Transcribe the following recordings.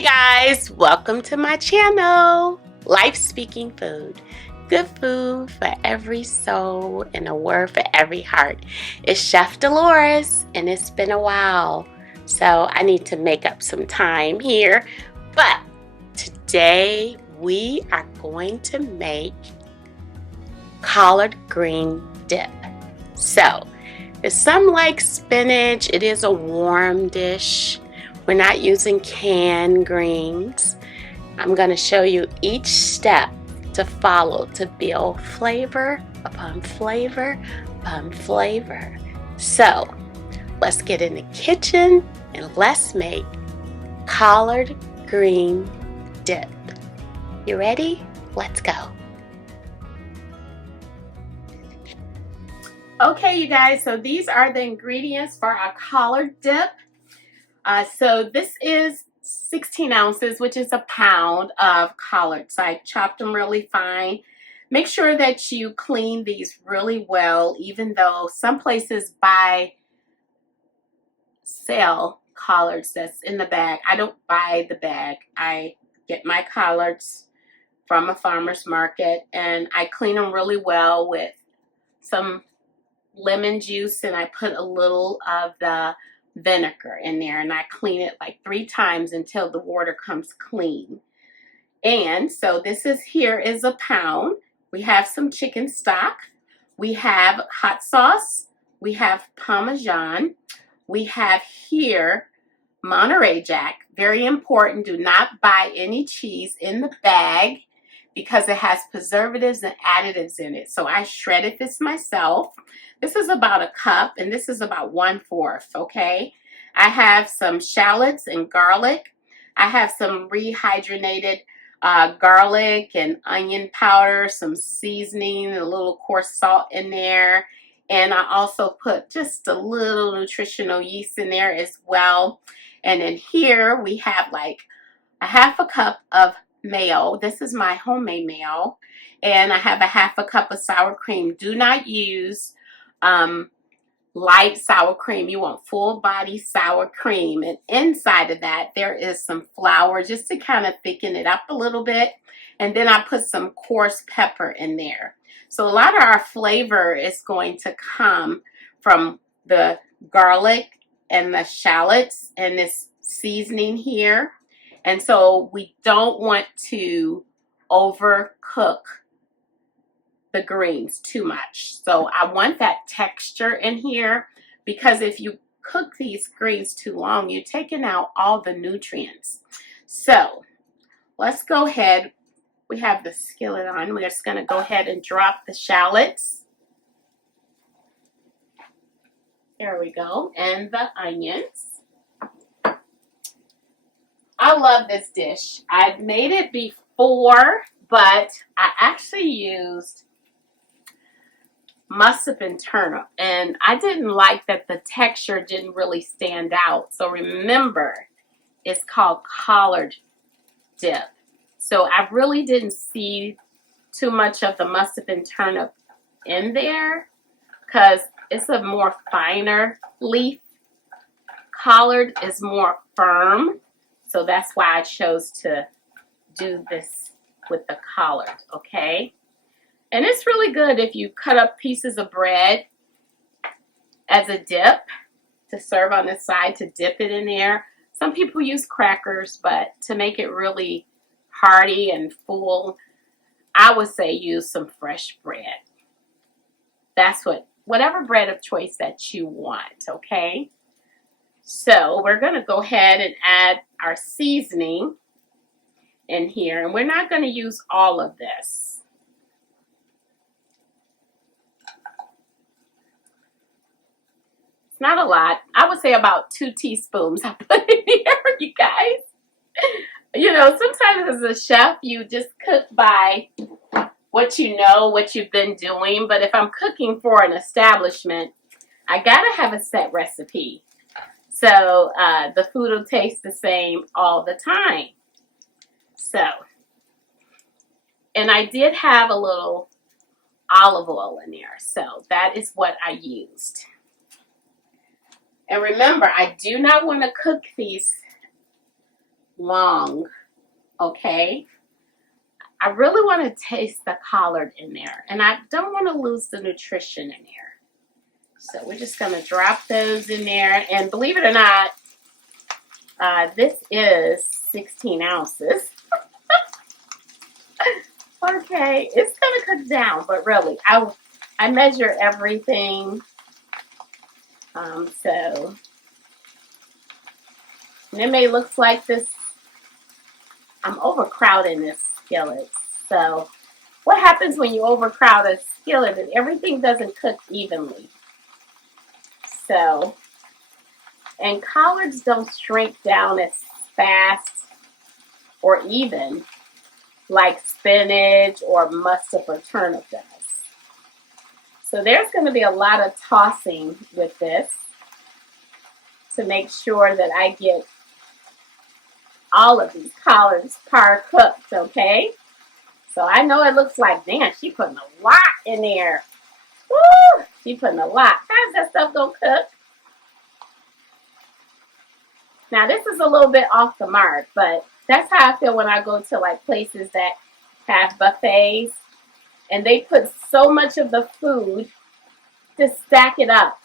Hey guys, welcome to my channel, Lyfespeaking Food. Good food for every soul and a word for every heart. It's Chef Dolores and it's been a while, so I need to make up some time here. But today we are going to make collard green dip. So, if some like spinach, it is a warm dish. We're not using canned greens. I'm going to show you each step to follow to build flavor upon flavor upon flavor. So let's get in the kitchen and let's make collard green dip. You ready? Let's go. Okay, you guys, so these are the ingredients for our collard dip. So this is 16 ounces, which is a pound of collards. I chopped them really fine. Make sure that you clean these really well, even though some places sell collards that's in the bag. I don't buy the bag. I get my collards from a farmer's market and I clean them really well with some lemon juice, and I put a little of the vinegar in there, and I clean it like 3 times until the water comes clean. And so this is a pound. We have some chicken stock, we have hot sauce, we have Parmesan, we have here Monterey Jack. Very important, do not buy any cheese in the bag because it has preservatives and additives in it. So I shredded this myself. This is about a cup and this is about 1/4, okay? I have some shallots and garlic. I have some rehydrated garlic and onion powder, some seasoning, a little coarse salt in there. And I also put just a little nutritional yeast in there as well. And in here we have like a 1/2 cup of mayo. This is my homemade mayo. And I have a 1/2 cup of sour cream. Do not use light sour cream. You want full body sour cream. And inside of that, there is some flour just to kind of thicken it up a little bit. And then I put some coarse pepper in there. So a lot of our flavor is going to come from the garlic and the shallots and this seasoning here. And so we don't want to overcook the greens too much. So I want that texture in here, because if you cook these greens too long, you're taking out all the nutrients. So let's go ahead. We have the skillet on. We're just going to go ahead and drop the shallots. There we go. And the onions. I love this dish. I've made it before, but I actually used mustard and turnip, and I didn't like that the texture didn't really stand out. So remember, it's called collard dip. So I really didn't see too much of the mustard and turnip in there because it's a more finer leaf. Collard is more firm. So that's why I chose to do this with the collard, okay? And it's really good if you cut up pieces of bread as a dip to serve on the side, to dip it in there. Some people use crackers, but to make it really hearty and full, I would say use some fresh bread. That's whatever bread of choice that you want, okay? So we're going to go ahead and add our seasoning in here. And we're not going to use all of this. It's not a lot. I would say about 2 teaspoons I put in here, you guys. You know, sometimes as a chef, you just cook by what you know, what you've been doing. But if I'm cooking for an establishment, I got to have a set recipe. So the food will taste the same all the time. So, and I did have a little olive oil in there. So that is what I used. And remember, I do not want to cook these long, okay? I really want to taste the collard in there, and I don't want to lose the nutrition in there. So we're just going to drop those in there, and believe it or not, this is 16 ounces. Okay, it's going to cook down, but really, I measure everything. So, and it may look like this, I'm overcrowding this skillet. So, what happens when you overcrowd a skillet is everything doesn't cook evenly. So, and collards don't shrink down as fast or even like spinach or mustard or turnip does. So there's going to be a lot of tossing with this to make sure that I get all of these collards par cooked, okay? So I know it looks like, damn, she putting a lot in there. Woo! She putting a lot. How's that stuff gonna cook? Now this is a little bit off the mark, but that's how I feel when I go to like places that have buffets and they put so much of the food to stack it up.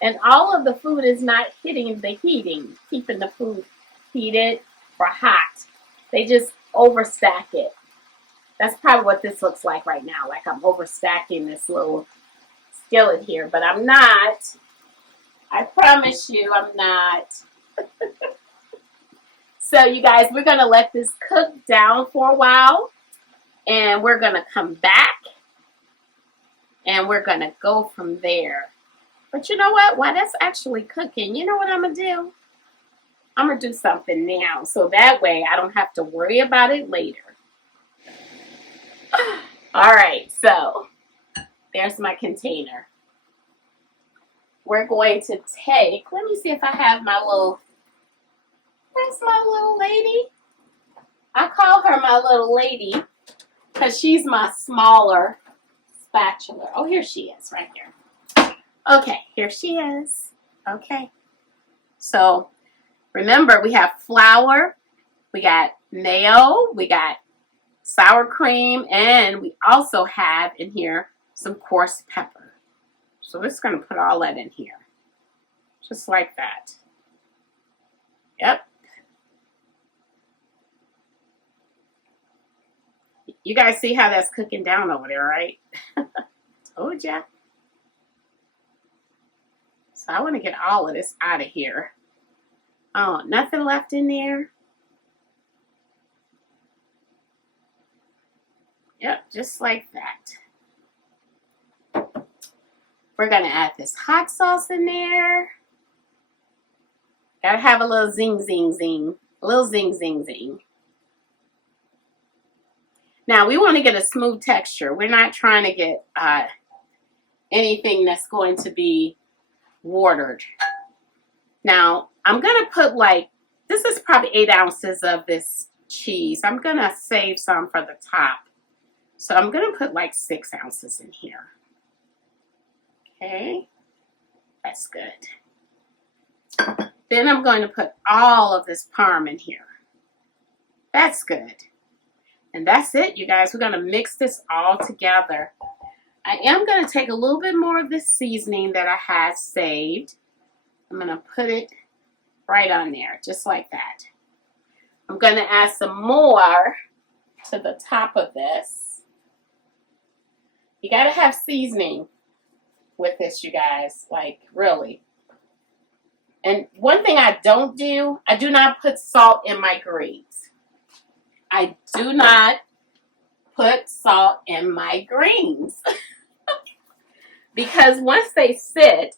And all of the food is not hitting the heating, keeping the food heated or hot. They just overstack it. That's probably what this looks like right now. Like I'm overstacking this little skillet here, but I'm not. I promise you I'm not. So you guys, we're going to let this cook down for a while. And we're going to come back. And we're going to go from there. But you know what? While that's actually cooking, you know what I'm going to do? I'm going to do something now. So that way I don't have to worry about it later. All right. So there's my container. We're going to take, let me see if I have my little, where's my little lady? I call her my little lady because she's my smaller spatula. Oh, here she is right here. Okay, here she is. Okay. So remember, we have flour, we got mayo, we got sour cream, and we also have in here some coarse pepper. So we're just going to put all that in here. Just like that. Yep. You guys see how that's cooking down over there, right? Told ya. So I want to get all of this out of here. Oh, nothing left in there. Yep, just like that. We're going to add this hot sauce in there. Gotta have a little zing, zing, zing. A little zing, zing, zing. Now, we want to get a smooth texture. We're not trying to get anything that's going to be watered. Now, I'm going to put like, this is probably 8 ounces of this cheese. I'm going to save some for the top. So I'm going to put like 6 ounces in here. Okay, that's good. Then I'm going to put all of this parm in here. That's good. And that's it, you guys. We're going to mix this all together. I am going to take a little bit more of this seasoning that I had saved. I'm going to put it right on there, just like that. I'm going to add some more to the top of this. You got to have seasoning with this, you guys, like really. And one thing I don't do, I do not put salt in my greens. I do not put salt in my greens. Because once they sit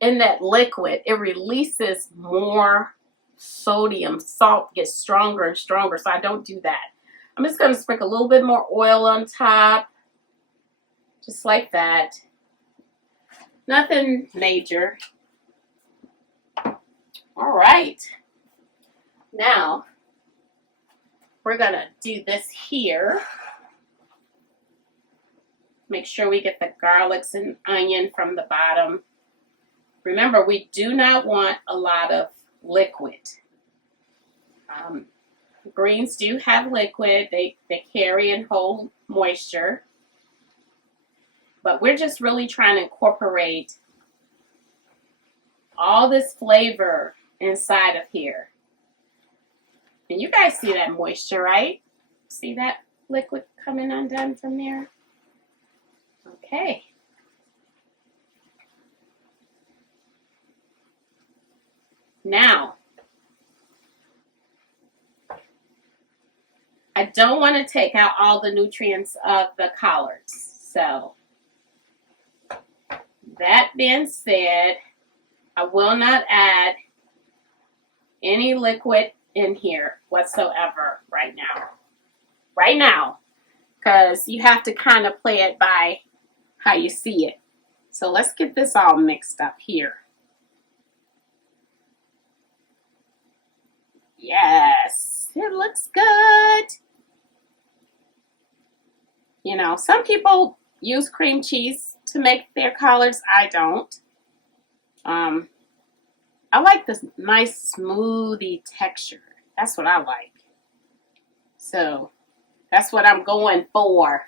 in that liquid, it releases more sodium. Salt gets stronger and stronger, so I don't do that. I'm just going to sprinkle a little bit more oil on top. Just like that. Nothing major. All right. Now, we're going to do this here. Make sure we get the garlics and onion from the bottom. Remember, we do not want a lot of liquid. Um, greens do have liquid. They carry and hold moisture. But we're just really trying to incorporate all this flavor inside of here. And you guys see that moisture, right? See that liquid coming undone from there? Okay. Now, I don't want to take out all the nutrients of the collards. So, that being said, I will not add any liquid in here whatsoever right now. Right now. Because you have to kind of play it by how you see it. So let's get this all mixed up here. Yes, it looks good. You know, some people use cream cheese to make their collards. I don't. I like this nice smoothie texture. That's what I like. So that's what I'm going for.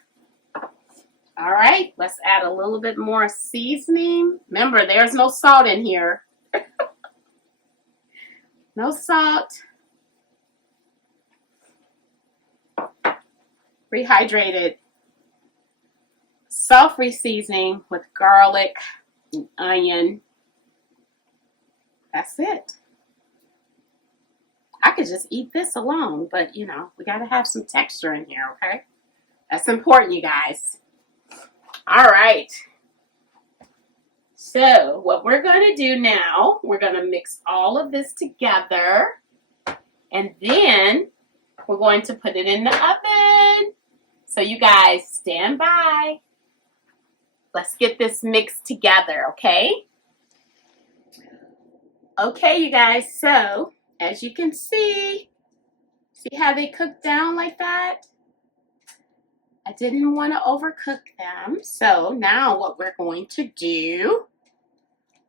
All right, let's add a little bit more seasoning. Remember, there's no salt in here. No salt. Rehydrated salt-free seasoning with garlic and onion. That's it. I could just eat this alone, but you know, we got to have some texture in here, okay? That's important, you guys. All right. So what we're going to do now, we're going to mix all of this together, and then we're going to put it in the oven. So you guys stand by. Let's get this mixed together, okay? Okay, you guys, so as you can see how they cook down like that? I didn't want to overcook them. So now what we're going to do,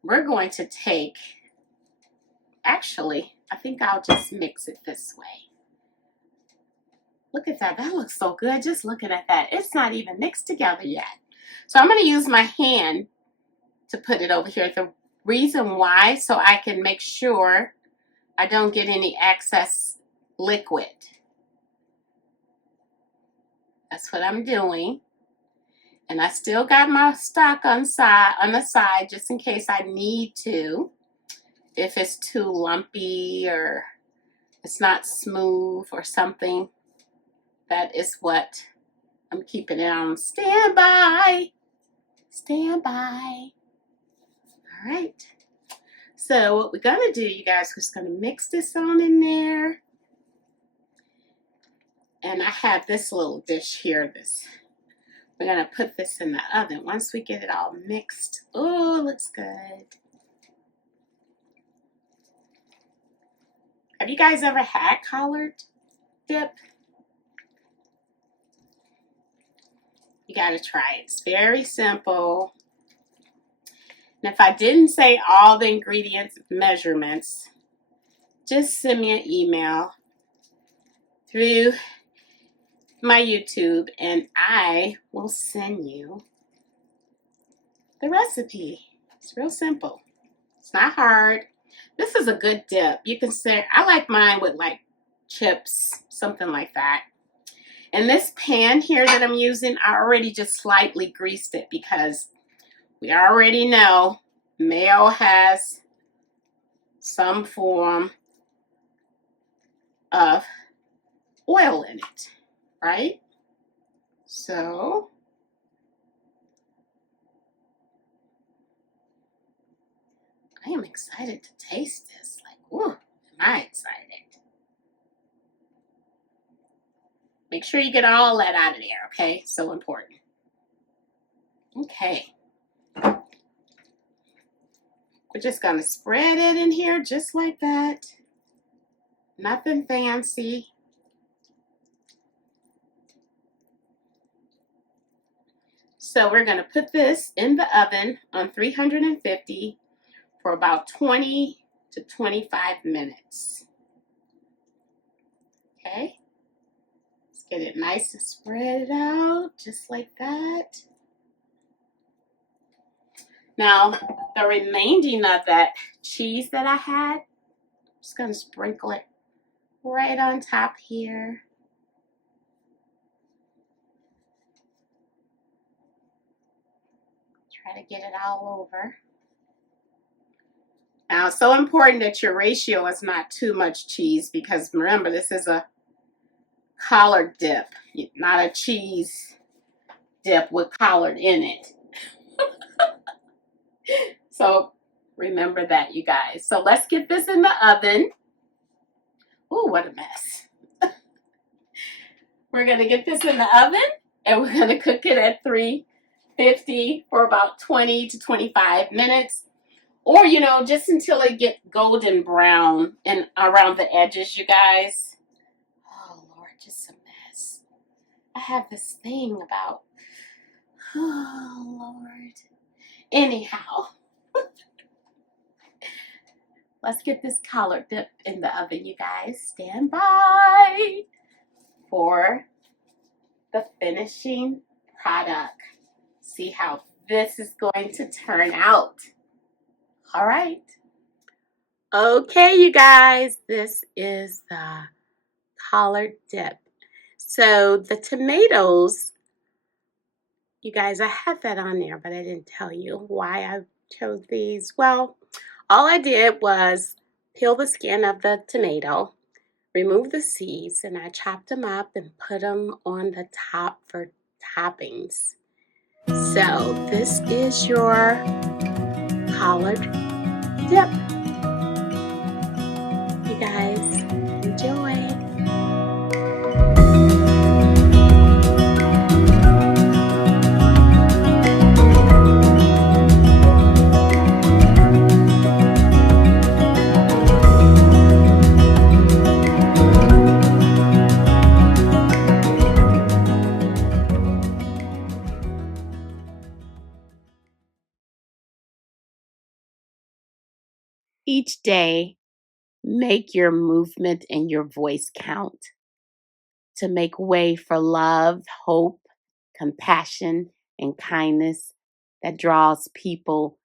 we're going to take, actually, I think I'll just mix it this way. Look at that. That looks so good. Just looking at that. It's not even mixed together yet. So I'm going to use my hand to put it over here. The reason why, so I can make sure I don't get any excess liquid. That's what I'm doing. And I still got my stock on the side just in case I need to. If it's too lumpy or it's not smooth or something. That is what I'm keeping it on standby. Standby. All right. So what we're going to do, you guys, we're just going to mix this on in there. And I have this little dish here. We're going to put this in the oven. Once we get it all mixed. Oh, looks good. Have you guys ever had collard dip? You got to try it. It's very simple. And if I didn't say all the ingredients, measurements, just send me an email through my YouTube and I will send you the recipe. It's real simple. It's not hard. This is a good dip. You can say, I like mine with like chips, something like that. And this pan here that I'm using, I already just slightly greased it because we already know mayo has some form of oil in it, right? So I am excited to taste this. Like, ooh, am I excited? Make sure you get all that out of there, okay? So important. Okay. We're just going to spread it in here just like that. Nothing fancy. So we're going to put this in the oven on 350 for about 20 to 25 minutes. Okay. Let's get it nice and spread it out, just like that. Now, the remaining of that cheese that I had, I'm just going to sprinkle it right on top here. Try to get it all over. Now, it's so important that your ratio is not too much cheese, because remember, this is a collard dip, not a cheese dip with collard in it. So remember that, you guys. So let's get this in the oven. Ooh, what a mess. We're going to get this in the oven, and we're going to cook it at 350 for about 20 to 25 minutes. Or, just until it gets golden brown and around the edges, you guys. Oh, Lord, just a mess. I have this thing about, oh, Lord. Anyhow, let's get this collard dip in the oven, you guys. Stand by for the finishing product. See how this is going to turn out. All right. Okay, you guys, this is the collard dip. So the tomatoes, you guys, I had that on there, but I didn't tell you why I chose these. Well, all I did was peel the skin of the tomato, remove the seeds, and I chopped them up and put them on the top for toppings. So this is your collard dip. You guys, enjoy. Each day, make your movement and your voice count to make way for love, hope, compassion, and kindness that draws people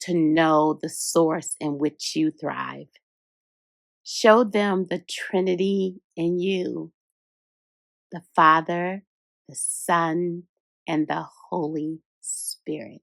to know the source in which you thrive. Show them the Trinity in you, the Father, the Son, and the Holy Spirit.